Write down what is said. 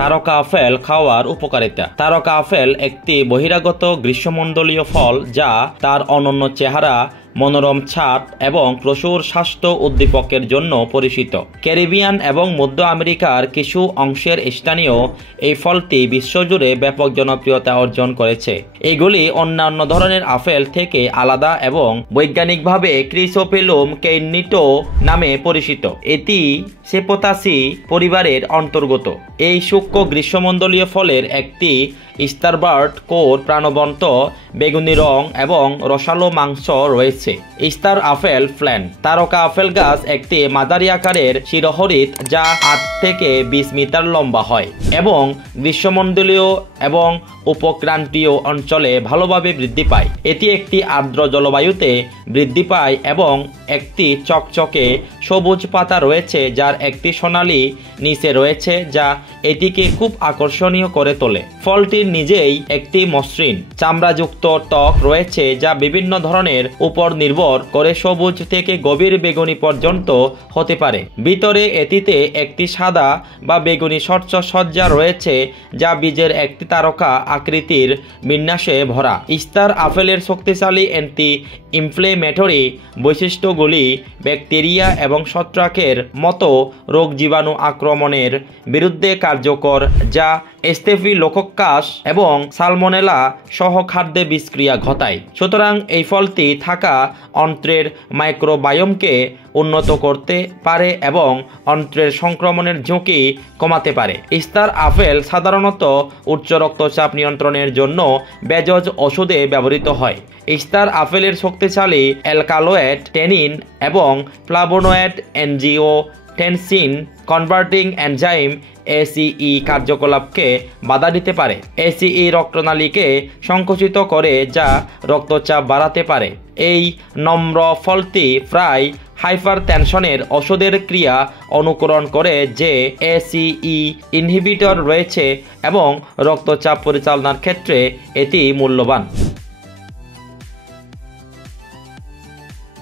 তারকা আপেল খাওয়ার উপকারিতা। তারকা আপেল একটি বহিরাগত গ্রীষ্মমণ্ডলীয় ফল যা তার অনন্য চেহারা, মনোরম ছাদ এবং প্রচুর স্বাস্থ্য উদ্দীপকের জন্য পরিচিত। ক্যারিবিয়ান এবং মধ্য আমেরিকার কিছু অংশের স্থানীয় এই ফলটি বিশ্বজুড়ে ব্যাপক জনপ্রিয়তা অর্জন করেছে। এগুলি অন্যান্য ধরনের আপেল থেকে আলাদা এবং বৈজ্ঞানিকভাবে ক্রিসোপেলুম কেইনিটো নামে পরিচিত। এটি সেপোতাসি পরিবারের অন্তর্গত। এই সূক্ষ্ম গ্রীষ্মমণ্ডলীয় ফলের একটি স্টারবার্ড কোর, প্রাণবন্ত বেগুনি রং এবং রসালো মাংস রয়েছে। Star apple plant. তারকা আপেল গাছ একটি মাঝারি আকারের শিরোহরিৎ যা 8 থেকে 20 মিটার লম্বা হয় এবং গ্রীষ্মমণ্ডলীয় এবং উপক্রান্তীয় অঞ্চলে ভালোভাবে বৃদ্ধি পায়। এটি একটি আর্দ্র জলবায়ুতে বৃদ্ধি পায় এবং একটি চকচকে সবুজ পাতা রয়েছে যার একটি সোনালী নিচে রয়েছে যা এটিকে খুব আকর্ষণীয় করে তোলে। ফলটির নিজেই একটি মসৃণ চামড়াযুক্ত ত্বক রয়েছে যা বিভিন্ন ধরনের উপর নির্ভর করে সবুজ থেকে গভীর বেগুনি পর্যন্ত হতে পারে। ভিতরে এটিতে একটি সাদা বা বেগুনি স্বচ্ছ সজ্জা রয়েছে যা বীজের একটি তারকা আকৃতির বিন্যাসে ভরা। স্টার আপেলের শক্তিশালী অ্যান্টি ইনফ্লেমেটরি বৈশিষ্ট্যগুলি ব্যাকটেরিয়া এবং ছত্রাকের মতো রোগ জীবাণু আক্রমণের বিরুদ্ধে কার্যকর, যা স্টেফিলোকক্কাস এবং সালমোনেলা সহ খাদ্যে বিষক্রিয়া ঘটায়। সুতরাং এই ফলটি থাকা অন্ত্রের মাইক্রোবায়োমকে উন্নত করতে পারে এবং অন্ত্রের সংক্রমণের ঝুঁকি কমাতে পারে। স্টার আপেল সাধারণত উচ্চ রক্তচাপ নিয়ন্ত্রণের জন্য বেজজ ওষুধে ব্যবহৃত হয়। স্টার আপেলের শক্তিশালী অ্যালকালয়েড, ট্যানিন এবং flavonoid angiotensin converting enzyme ACE কার্যকলাপকে বাধা দিতে পারে। ACE রক্তনালীকে সংকুচিত করে যা রক্তচাপ বাড়াতে পারে। এই নম্র ফলটি প্রায় হাইপারটেনশনের ওষুধের ক্রিয়া অনুকরণ করে যে ACE ইনহিবিটর রয়েছে এবং রক্তচাপ পরিচালনার ক্ষেত্রে এটি মূল্যবান।